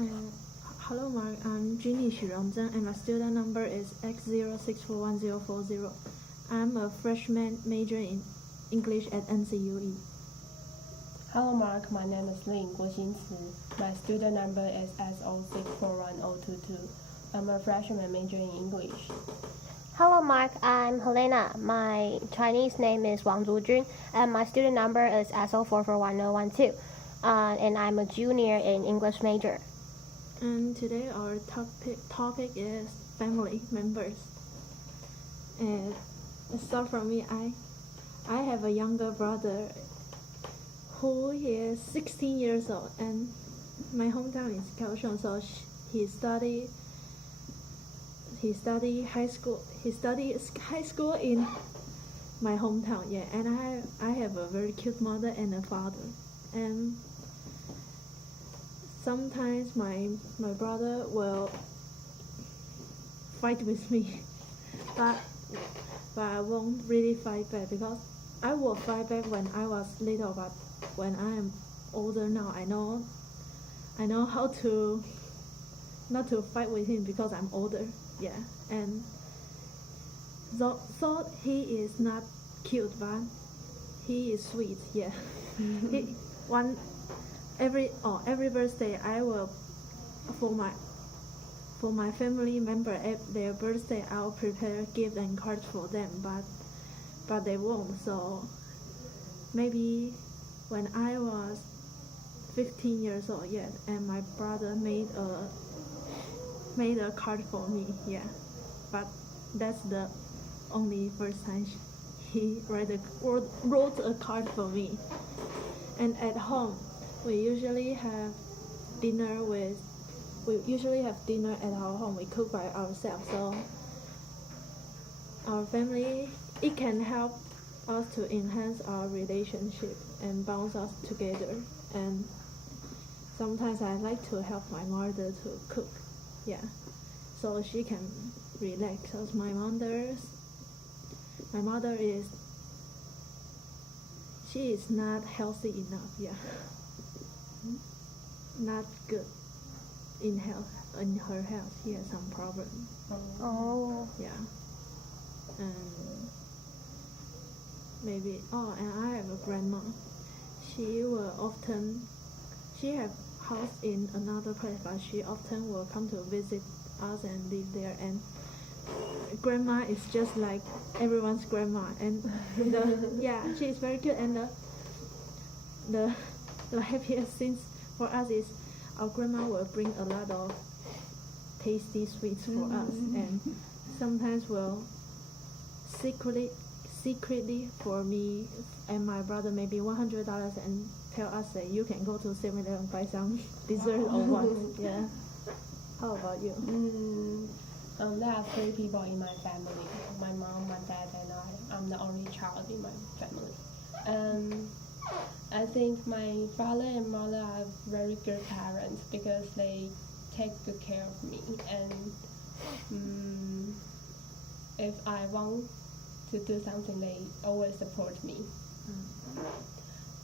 Uh, Hello, Mark. I'm Geanie and my student number is X06411040. I'm a freshman major in English at NCUE. Hello, Mark. My name is Lynn Geanie. My student number is S06411022. I'm a freshman major in English. Hello, Mark. I'm Hellena. My Chinese name is Wang Zujun, and my student number is SO441012. And I'm a junior in English major. And today our topic is family members. And let's start from me. I have a younger brother who is 16 years old, and my hometown is Kaohsiung, so he studied high school. He studied high school in my hometown. Yeah, and I have a very cute mother and a father, and sometimes my brother will fight with me, but I won't really fight back because I will fight back when I was little, but when I am older now, I know how to not to fight with him because I'm older. Yeah, and so he is not cute, but he is sweet. Yeah, every birthday I will for my family member at their birthday I'll prepare gift and cards for them, but they won't. So maybe when I was 15 years old, yeah, and my brother made a card for me, yeah, but that's the only first time he wrote a card for me. And at home we usually have dinner at our home. We cook by ourselves, so our family, it can help us to enhance our relationship and bound us together. And sometimes I like to help my mother to cook, yeah, so she can relax, because my mother she is not healthy enough, yeah, not good in her health. She has some problem. Oh. Yeah. And maybe and I have a grandma. She have house in another place, but she often will come to visit us and live there. And grandma is just like everyone's grandma, and yeah, she is very cute. And the happiest thing for us is our grandma will bring a lot of tasty sweets for us, and sometimes will secretly for me and my brother maybe $100 and tell us that you can go to 7-Eleven buy some dessert or what. Yeah. How about you? There are 3 people in my family. My mom, my dad, and I. I'm the only child in my family. I think my father and mother are very good parents because they take good care of me. And if I want to do something, they always support me.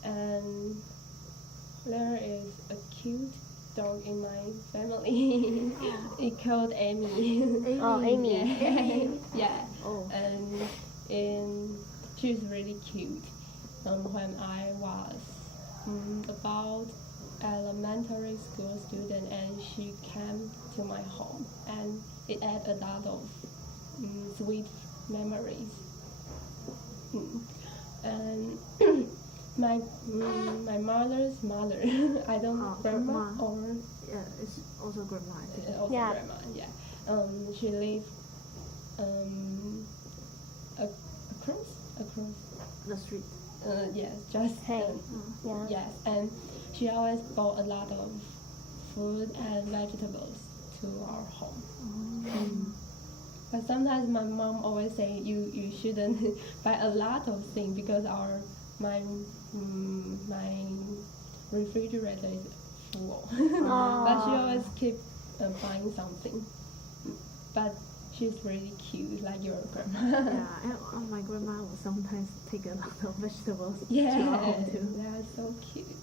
And there is a cute dog in my family. It's called Amy. Amy. Yeah. Yeah. Oh. And she's really cute. When I was about elementary school student, and she came to my home, and it had a lot of sweet memories. And my mother's mother, I don't grandma. or Yeah, it's also grandma, I think. also Yeah. grandma, yeah. She lived across The street. yes, just Hey. Yeah. yes, and she always bought a lot of food and vegetables to our home. But sometimes my mom always say you shouldn't buy a lot of things because my refrigerator is full. But she always keep buying something. But she's really cute, like your grandma. Yeah, and my grandma will sometimes take a lot of vegetables to Yeah, our home too. they are so cute.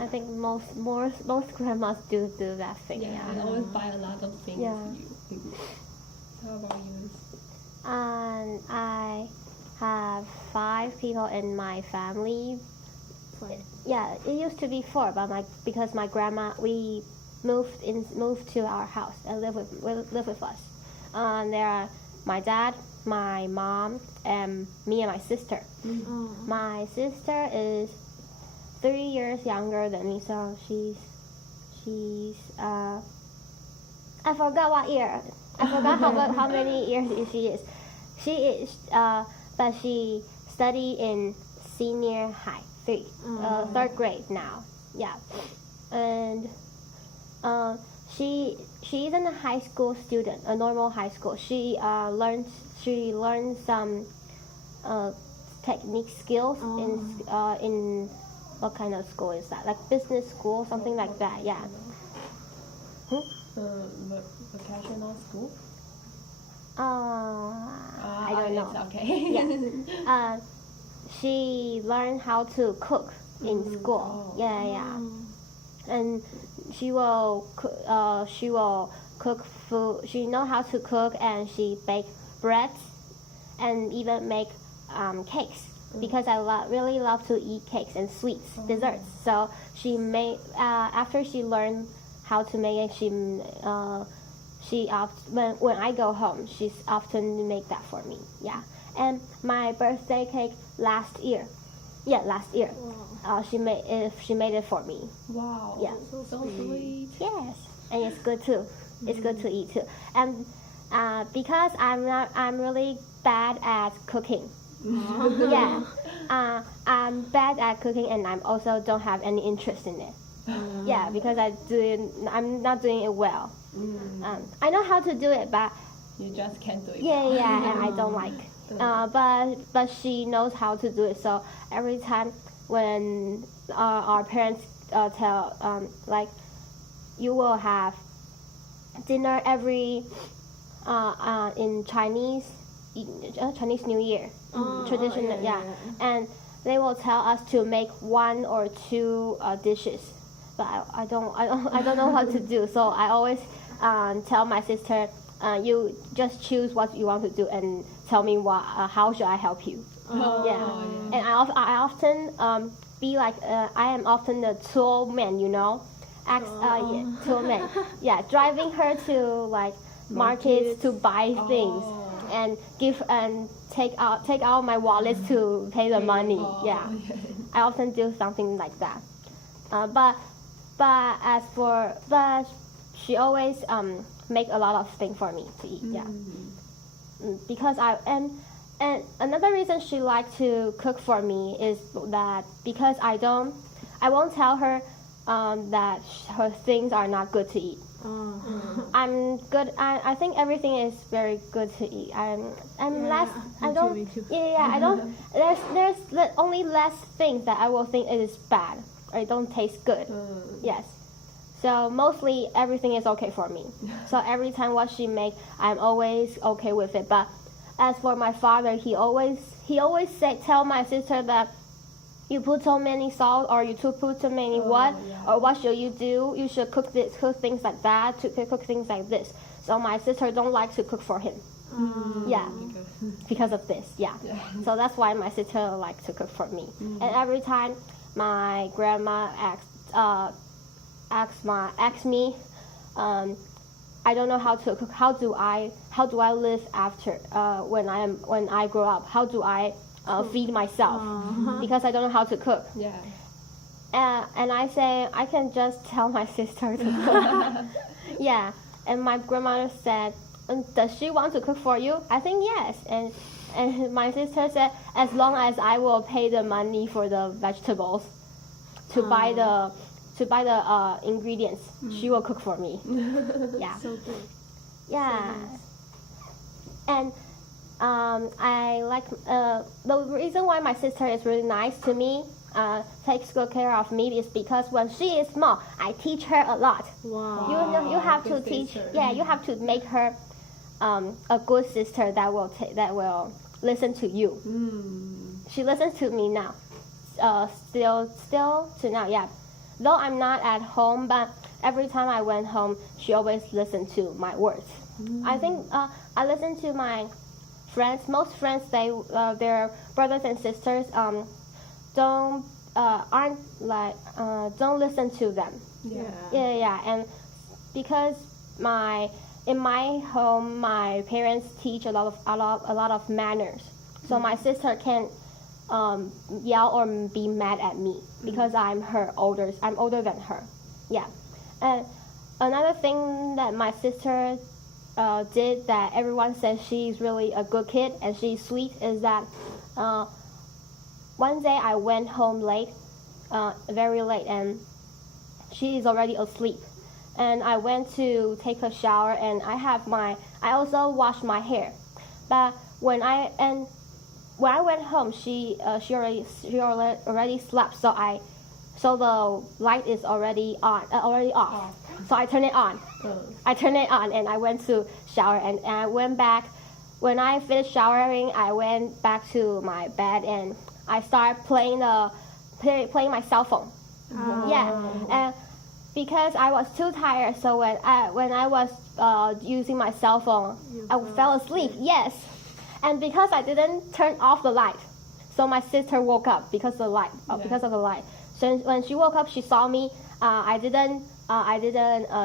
I think most grandmas do that thing. Yeah, Yeah. and always buy a lot of things Yeah. for you. How about you? And I have 5 people in my family. Yeah, it used to be 4, but because my grandma, we moved to our house and live with us. There are my dad, my mom, and me and my sister. My sister is 3 years younger than me, so she's I forgot what year. I forgot how many years she is. She is but she study in senior high, 3rd grade now. Yeah, and she isn't a high school student, a normal high school. She learns some technique skills in what kind of school is that? Like business school, something like that. Yeah. Vocational school? I don't know. It's okay. Yeah. She learned how to cook in school. Oh. Yeah. And she will cook food. She know how to cook, and she bake breads and even make cakes, because I really love to eat cakes and sweets, desserts. So she made after she learned how to make it, when I go home, she's often make that for me. Yeah. And my birthday cake last year. Wow. She made it for me. Wow. Yeah. So sweet. Yes, and it's good too. It's good to eat too. And because I'm really bad at cooking. Yeah. I'm bad at cooking, and I also don't have any interest in it. Yeah, because I'm not doing it well. I know how to do it, but you just can't do it. Yeah, and I don't like. But she knows how to do it. So every time when our parents tell like, you will have dinner every in Chinese New Year traditional, yeah. And they will tell us to make 1 or 2 dishes, but I don't know what to do. So I always tell my sister, you just choose what you want to do and tell me how should I help you. And I often be like, I am often the tool man, you know, tool man. Yeah, driving her to like markets to buy things and take out my wallet to pay the money. Yeah, I often do something like that. But she always make a lot of things for me to eat. Yeah, because and another reason she likes to cook for me is that because I won't tell her that her things are not good to eat. I'm good. I think everything is very good to eat. I don't. There's only less things that I will think it is bad or it don't taste good. Yes. So mostly everything is okay for me. So every time what she make, I'm always okay with it. But as for my father, he always tell my sister that you put so many salt, or you put so many or what should you do? You should cook things like that, cook things like this. So my sister don't like to cook for him. Yeah, because of this. Yeah. So that's why my sister likes to cook for me. And every time my grandma asks me, I don't know how to cook. How do I live after when I grow up? How do I feed myself? Because I don't know how to cook. Yeah. And I say I can just tell my sister to cook. Yeah. And my grandmother said, does she want to cook for you? I think yes. And my sister said, as long as I will pay the money for the vegetables to buy the ingredients, she will cook for me. Yeah. So good. Yeah. So nice. And I like the reason why my sister is really nice to me, takes good care of me, is because when she is small, I teach her a lot. Wow. You have to teach. Yeah, you have to make her a good sister that will listen to you. She listens to me now. Still to now. Yeah. though I'm not at home, but every time I went home, she always listened to my words. I think I listen to my friends. Most friends, their brothers and sisters don't aren't like don't listen to them. Yeah. And because in my home, my parents teach a lot of manners. So my sister can't yell or be mad at me because I'm older than her. Yeah. And another thing that my sister did that everyone says she's really a good kid and she's sweet is that one day I went home late, very late, and she is already asleep. And I went to take a shower, and I also washed my hair. But when I went home, she already slept. So the light is already off. So I turn it on. And I went to shower, and I went back. When I finished showering, I went back to my bed and I started playing my cell phone. Yeah, and because I was too tired, so when I was using my cell phone, I fell asleep. Yes, and because I didn't turn off the light, so my sister woke up because of the light. So when she woke up, she saw me. I didn't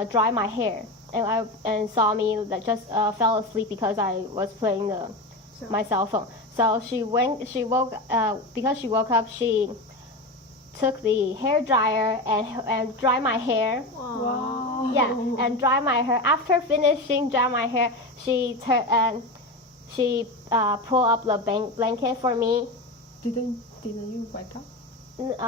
dry my hair, and saw me that just fell asleep because I was playing my cell phone. So because she woke up, she took the hair dryer and dry my hair. Wow. Yeah, and dry my hair. After finishing dry my hair, she pulled up the blanket for me. Didn't you wake up?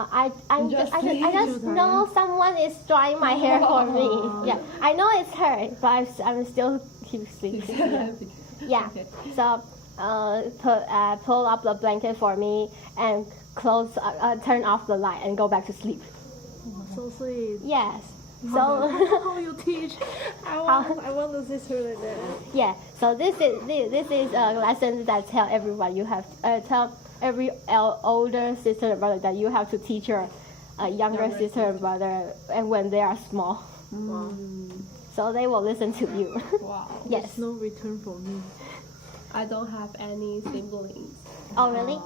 I just know someone is drying my hair for me. Yeah, I know it's her, but I'm still keep sleeping. Yeah. Okay. So pull up the blanket for me and turn off the light and go back to sleep. Oh, so sweet. Yes. So how you teach? I want a sister like that. yeah. So this is a lesson that tell everyone you have tell every older sister and brother that you have to teach your younger sister and brother, and when they are small, so they will listen to you. Wow. Yes. There's no return for me. I don't have any siblings. Oh really?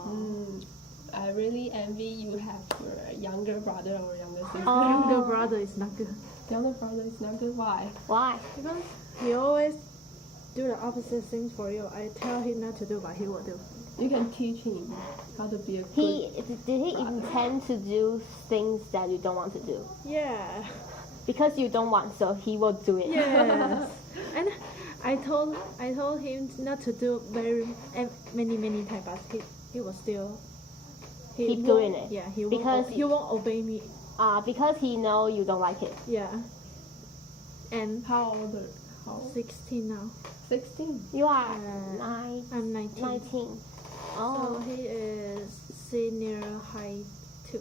I really envy you have a younger brother or younger sister. Oh. Younger brother is not good. Younger brother is not good. Why? Why? Because he always do the opposite things for you. I tell him not to do, but he will do. You can teach him how to be a good Did he intend to do things that you don't want to do? Yeah. Because you don't want, so he will do it. Yes. And I told him not to do many times, but he was still keep doing it. Yeah, he won't obey me. Because he know you don't like it. Yeah. And How old? 16 now. 16. You are I'm 19. 19. So Oh, he is senior high 2.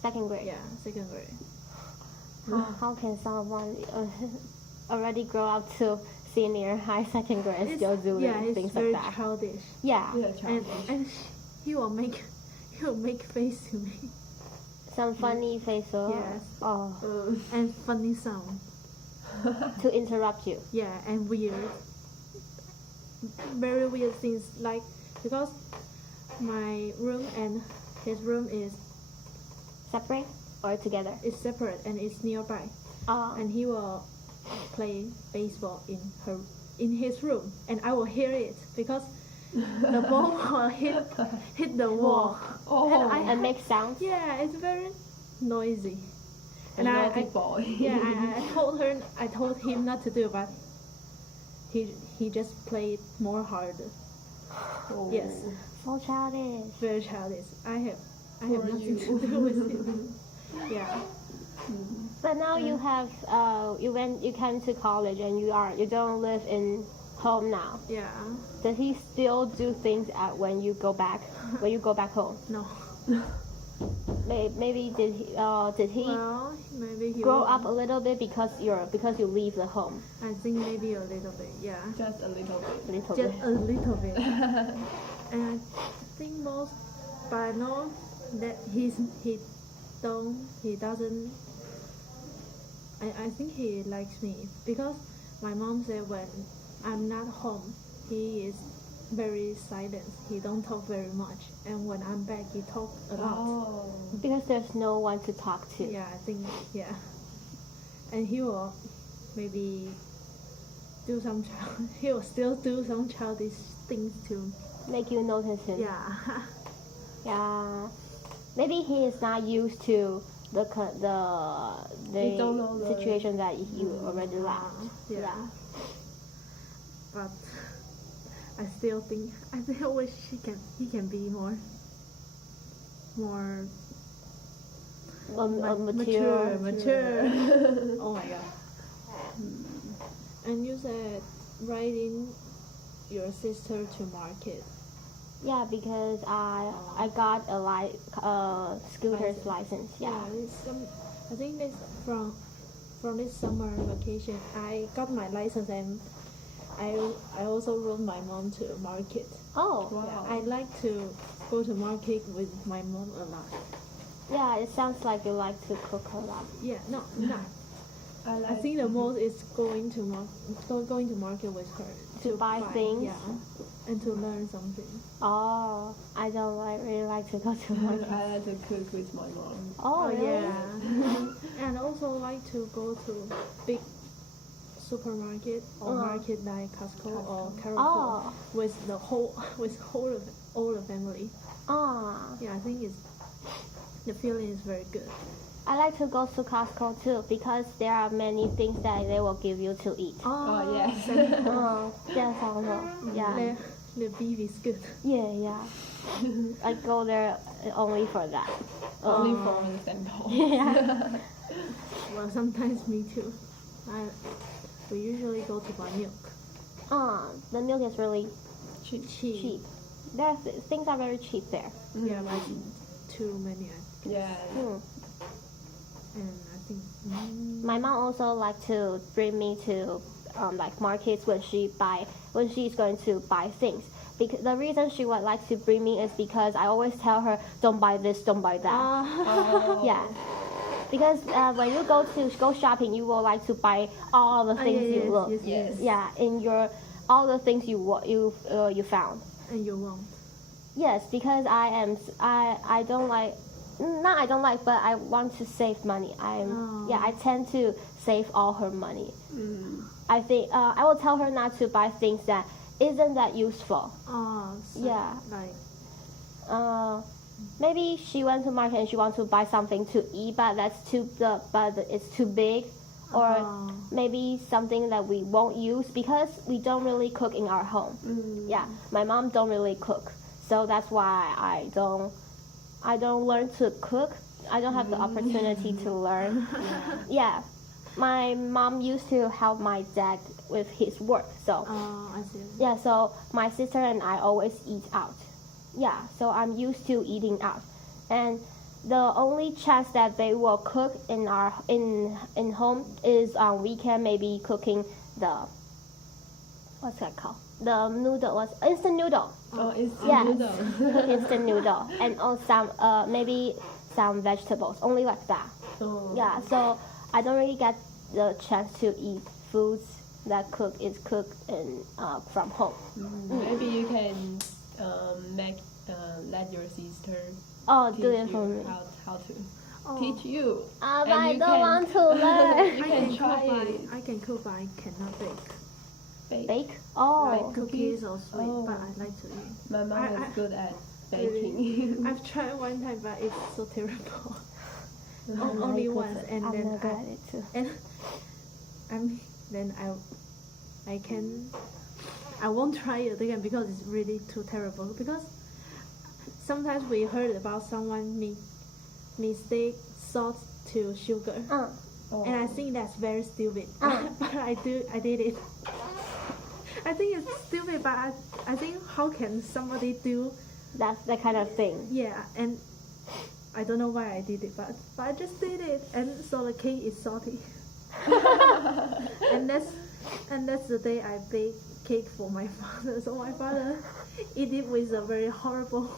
Second grade. Yeah, second grade. How can someone already grow up to senior high, second grade and still do it's things very like that? childish. Yeah. Yeah, And childish. he will make face to me. Some funny face or Yes. And funny sound. to interrupt you. Yeah, and very weird things, like because my room and his room is Separate or together? separate and it's nearby, and he will play baseball in his room, and I will hear it because the ball will hit the wall. Oh. And make sounds. Yeah, it's very noisy. A naughty boy. Yeah, I told him not to do, but he just played more harder. Oh. Yes, So childish. very childish. I have Poor nothing you. to do with it. Yeah. But now you have you came to college and you don't live in home now. Yeah. Does he still do things when you go back home? No. Maybe did he Well, maybe he grow will. up a little bit because you leave the home I think maybe a little bit. Yeah. Just a little bit. little Just bit. a little bit. And I think most, but I know that he doesn't. I think he likes me because my mom said when I'm not home, he is very silent. He don't talk very much, and when I'm back, he talk a lot. Oh. Because there's no one to talk to. Yeah, I think yeah, and he will maybe do some he will still do some childish things to Make you notice him. yeah. Yeah. Maybe he is not used to the He don't know the- situation that you already left. Yeah. But I still wish he can be more Mature. Oh my god. And you said riding your sister to market. Yeah, because I got a scooter's license. Yeah. I think this from this summer vacation I got my license and I also rode my mom to market. Oh. Wow. Yeah, I like to go to market with my mom a lot. Yeah, it sounds like you like to cook a lot. Yeah, no. I think the most is going to market with her To buy things? Yeah, and to learn something. Oh, I don't really like to go to market. I like to cook with my mom. Oh, really? Yeah. And also like to go to big supermarket or market like Costco or Carrefour with all the family. Oh. Yeah, I think the feeling is very good. I like to go to Costco too because there are many things that they will give you to eat. Oh, yes. Oh, yes, also. Yeah. The beef is good. Yeah. I go there only for that. Only for the sample. Yeah. Well, sometimes me too. We usually go to buy milk. The milk is really Cheap. Things are very cheap there. Yeah, but too many. Yeah. And I think My mom also like to bring me to like markets when she's going to buy things. Because the reason she would like to bring me is because I always tell her, don't buy this, don't buy that. Oh. Yeah. Because when you go shopping, you will like to buy all the things you look. Yes. Yeah, all the things you found. and you won't. Yes, because I don't like, not I don't like, but I want to save money. I tend to save all her money. I think I will tell her not to buy things that isn't that useful. So Yeah. Like Maybe she went to market and she wants to buy something to eat, but it's too big, or maybe something that we won't use because we don't really cook in our home. Yeah, my mom don't really cook, so that's why I don't learn to cook. I don't have the opportunity to learn. Yeah, my mom used to help my dad with his work, so I see. yeah, so my sister and I always eat out. Yeah, so I'm used to eating out, and the only chance that they will cook in our in home is on weekend, maybe cooking the what's that called? The noodle, instant noodle. Oh, it's Yes. noodle. Instant noodle, and also some maybe some vegetables, only like that. Oh. Yeah, so I don't really get the chance to eat foods that cooked in from home. Maybe you can let your sister teach Do it you for me. how to teach you. But And I you don't can- want to learn. You can try it. I can cook, but I cannot bake. Bake? Oh. Like Cookies or sweet, Oh. but I like to eat. My mom I- is good at Really? baking. I've tried one time, but it's so terrible. I'm Only like once, it. and I'm then not good at it too. I won't try it again because it's really too terrible. Because sometimes we heard about someone mistake salt to sugar, Oh. and I think that's very stupid. But I did it. I think it's stupid, but I think how can somebody do? That's that kind of thing. Yeah, and I don't know why I did it, but I just did it, and so the cake is salty. and that's the day I baked cake for my father. So my father eat it with a very horrible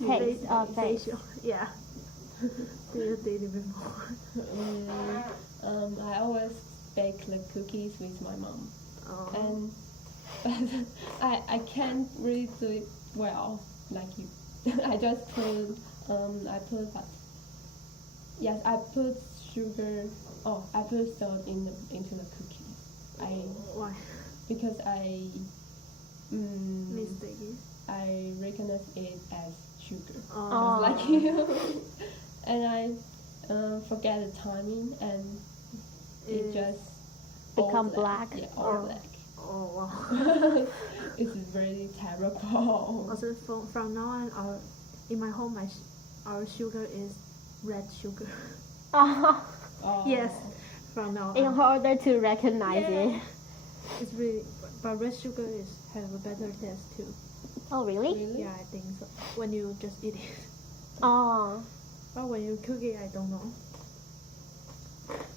Taste or face? facial. Yeah. Do you did it before? I always bake the cookies with my mom, Oh. and but I can't really do it well like you. I just put I put what? Yes, I put sugar. Oh, I put salt into the cookie. Why? Because I Mistake. I recognize it as sugar. Oh. Like you. And I forget the timing, and it just all Become black? Yeah, all Oh. black. Oh wow. It's very terrible. Also, from now on, in my home, our sugar is red sugar. Oh, Oh. Yes, from now in on. order to recognize Yeah. it. It's really, but red sugar have a better taste too. Oh, really? Really? Yeah, I think so. When you just eat it, Oh, but when you cook it, I don't know.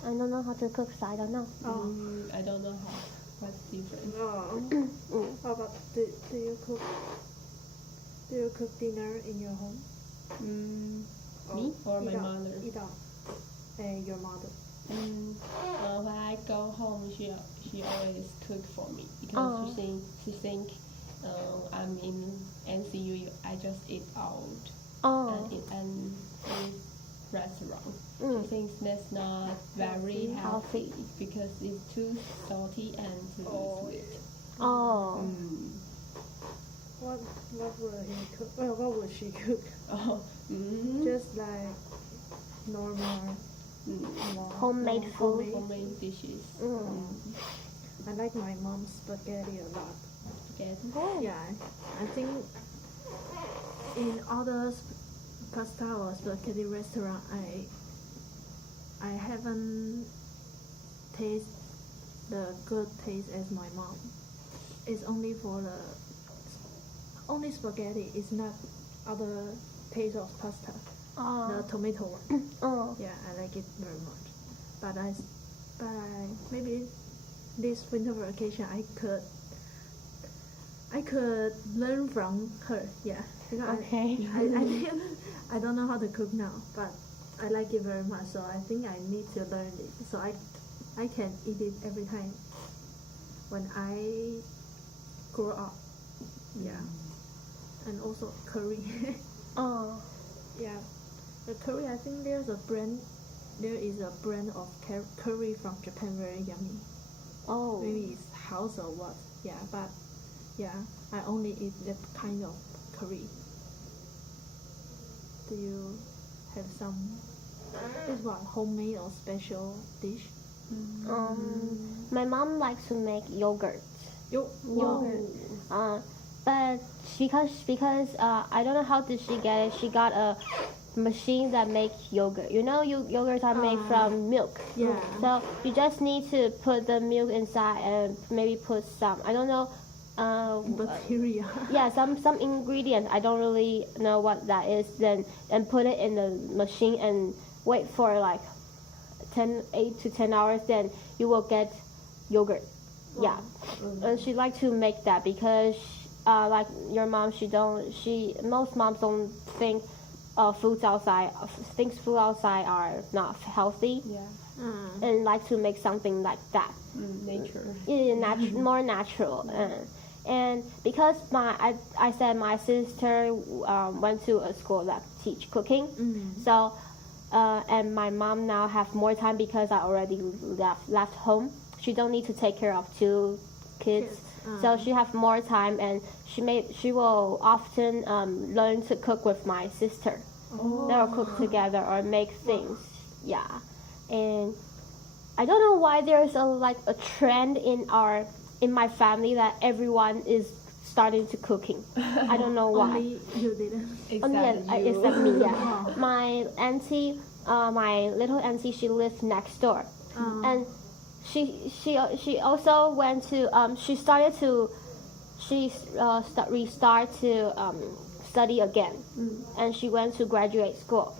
I don't know how to cook, so I don't know. Oh. I don't know what's different. Oh. How about do you cook? Do you cook dinner in your home? Me or my eat out, mother? Eat out. Your mother. When I go home, she always cook for me because Oh. she think I'm in NCU. I just eat out Oh, and eat restaurant. She mm. thinks that's not very Healthy. healthy because it's too salty and too sweet. Oh, What will he cook? Well, what will she cook? Oh, Just like normal. Homemade food. homemade dishes. I like my mom's spaghetti a lot. Spaghetti. Oh. Yeah, I think in other pasta or spaghetti restaurant, I haven't tasted the good taste as my mom. It's only for the only spaghetti. It's not other taste of pasta. The Oh, tomato one. oh, Yeah, I like it very much. But I maybe this winter vacation I could learn from her. Yeah, because okay. I don't know how to cook now, but I like it very much. So I think I need to learn it. So I can eat it every time when I grow up. Yeah, and also curry. Oh, Yeah, the curry. I think there is a brand of curry from Japan, very yummy. oh. Maybe it's house or what. Yeah, but yeah, I only eat that kind of curry. Do you have some? Is what homemade or special dish? My mom likes to make yogurt. Yogurt. But because I don't know how did she get it. She got a machine that makes yogurt. You know, yogurts are made from milk. Yeah. So you just need to put the milk inside and maybe put some. I don't know. Bacteria. Yeah, some ingredients. I don't really know what that is. Then and put it in the machine and wait for like 8 to 10 hours. Then you will get yogurt. Yeah, and she like to make that because like your mom, most moms don't think food outside are not healthy, Yeah. and like to make something like that. Nature. More natural. And because I said my sister went to a school that teach cooking, so and my mom now have more time because I already left home. She don't need to take care of 2 kids, so she have more time, and she will often learn to cook with my sister. They will cook together or make things. Yeah, and I don't know why there's a trend in my family that everyone is starting to cooking. I don't know why. Only you didn't. Except me. Yeah, my auntie, my little auntie, she lives next door, and she also went to restart to study again, and she went to graduate school,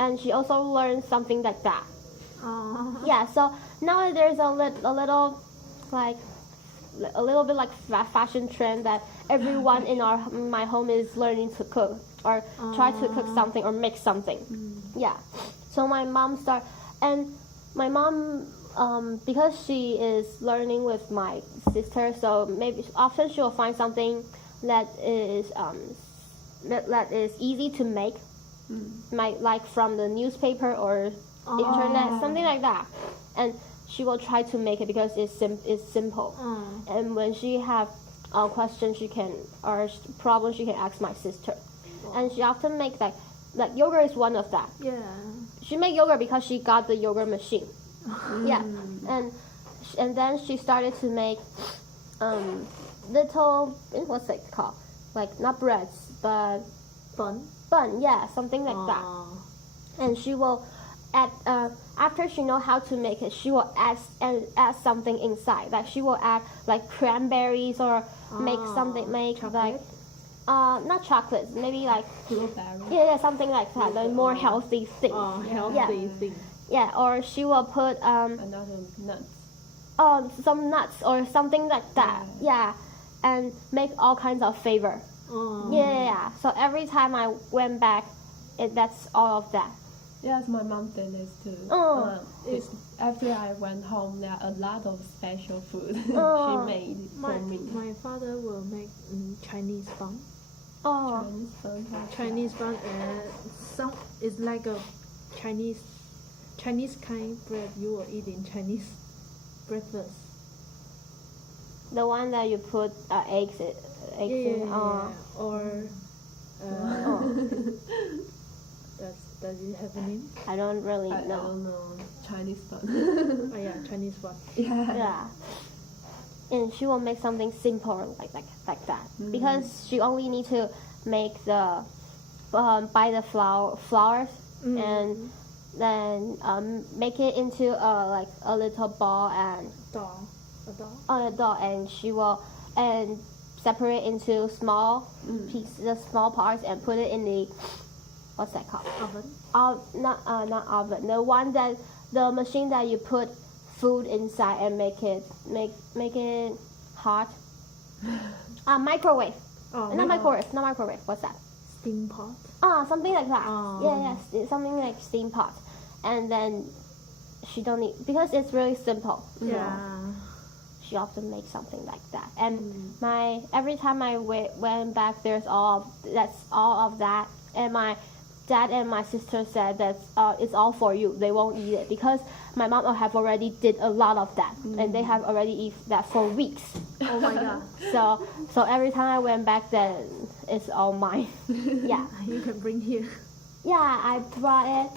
and she also learned something like that. Yeah, so now there's a little bit like fashion trend that everyone in my home is learning to cook. or try to cook something or make something. Yeah. So my mom and my mom, because she is learning with my sister, so maybe often she will find something that is that is easy to make, like from the newspaper or internet, something like that, and she will try to make it because it's simple. And when she have a question, or problem, she can ask my sister, and she often make like yogurt is one of that. Yeah. She make yogurt because she got the yogurt machine. Yeah, and then she started to make little, what's it called? Like not breads, but bun. Yeah, something like that. And she will add after she know how to make it, she will add something inside. Like she will add like cranberries or make chocolate? like not chocolate, maybe like Blueberry. yeah, something like that, like more healthy thing. Healthy thing. Yeah, or she will put Another nut. some nuts or something like that. Yeah, and make all kinds of flavor. Yeah. So every time I went back, that's all of that. Yes, my mom did this too. After I went home, there are a lot of special food she made for me. My father will make Chinese bun. Chinese fun. Chinese bun, some it's like a Chinese kind bread you will eat in Chinese breakfast. The one that you put eggs in. Or does it have a name? I don't really I know. don't know. Chinese fun. Oh yeah, Chinese bun. Yeah. And she will make something simple like that because she only need to make the buy the flowers and then make it into like a little ball and A doll. and she will separate into small pieces, small parts, and put it in the, what's that called? Oven. Not oven. The one that the machine that you put food inside and make it hot. Microwave. Not microwave. What's that? Steam pot. Something like that. Yes, something like steam pot. And then she don't need, because it's really simple. Yeah. She often makes something like that. And every time I went back, that's all of that. And my dad and my sister said that it's all for you. They won't eat it because my mom have already did a lot of that, and they have already eat that for weeks. Oh my god. So every time I went back, then it's all mine. Yeah. You can bring here. Yeah, I brought it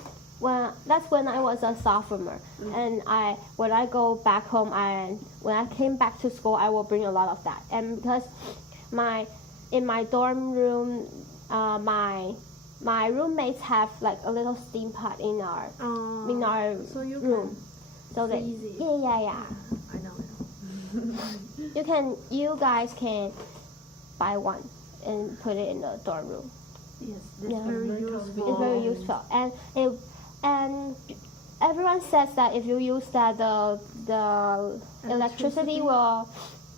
that's when I was a sophomore, and when I go back home, when I came back to school, I will bring a lot of that. And because in my dorm room, my roommates have like a little steam pot in our so you room. So that easy. Yeah. I know. You guys can buy one and put it in the dorm room. Yes, it's very useful. It's very useful, and everyone says that if you use that, the electricity will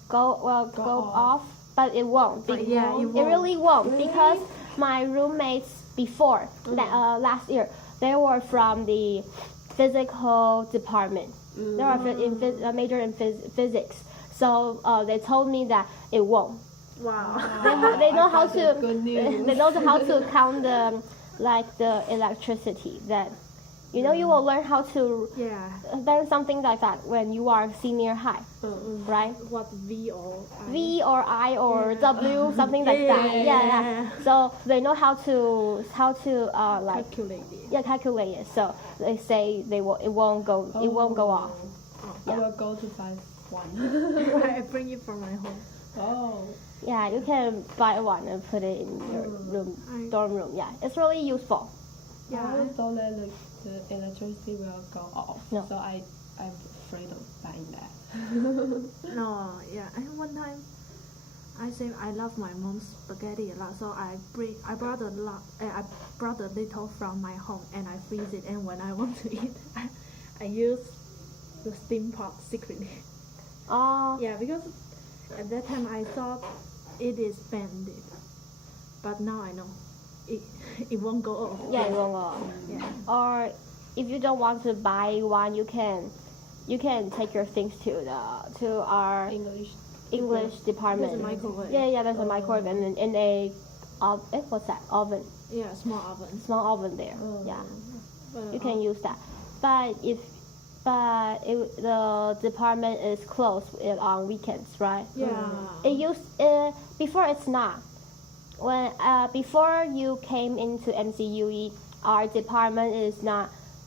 go off, but it won't. But yeah, it won't. It really won't, because my roommates before last year, they were from the physical department. They were major in physics, so they told me that it won't. Wow. They know how to. Good news. They know how to count the electricity. That you will learn how to learn something like that when you are senior high, right? What V or I? V or I or W, something like that. Yeah. So they know how to like Calculate it. Yeah, calculate it. So they say it won't go off. I will go to buy one. I bring it from my home. Oh. Yeah, you can buy one and put it in your dorm room. Yeah, it's really useful. I always thought that the electricity will go off, so I'm afraid of buying that. No, yeah. And one time, I say I love my mom's spaghetti a lot, so I brought a lot. I brought a little from my home and I freeze it. And when I want to eat, I use the steam pot secretly. Oh. Yeah, because at that time I thought it is banned, but now I know. it won't go off. Yeah, it won't go off. Yeah. Or if you don't want to buy one, you can take your things to our English department. There's a microwave. Yeah, there's a microwave and in a what's that oven? Yeah, small oven. Small oven there. Yeah, But, you can use that. But the department is closed on weekends, right? Yeah. Before it's not. When before you came into MCUE, our department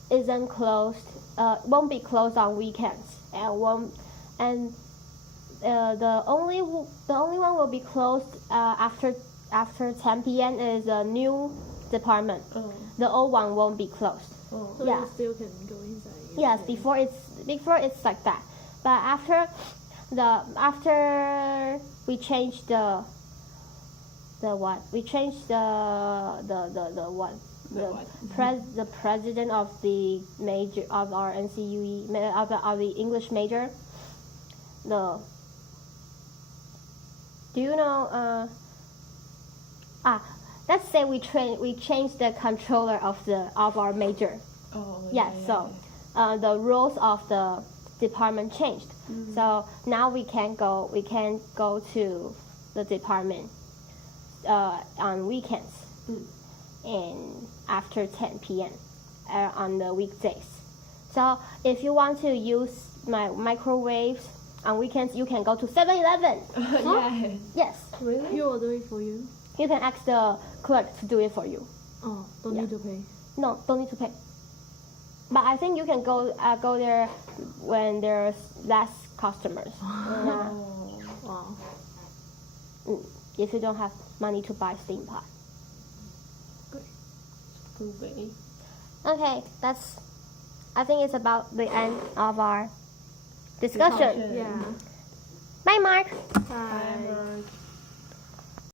isn't closed. Won't be closed on weekends, and the only one will be closed after 10 p.m. is a new department. The old one won't be closed. So Yeah. you still can go inside. Yes, before it's like that, but after we changed the what? We changed the what? The president of the major of our NCUE of the English major. Do you know? Let's say we changed the controller of our major. So the rules of the department changed. So now we can go to the department on weekends and after 10 p.m. On the weekdays. So if you want to use my microwaves on weekends, you can go to 7-Eleven. Yeah. Yes, Really? You will do it for you. you can ask the clerk to do it for you. Oh, don't Yeah. need to pay. No, don't need to pay. But I think you can go there when there's less customers. Yeah. Wow. If you don't have money to buy steam pot. Good. Okay, I think it's about the end of our discussion. Yeah. Bye, Mark. Bye.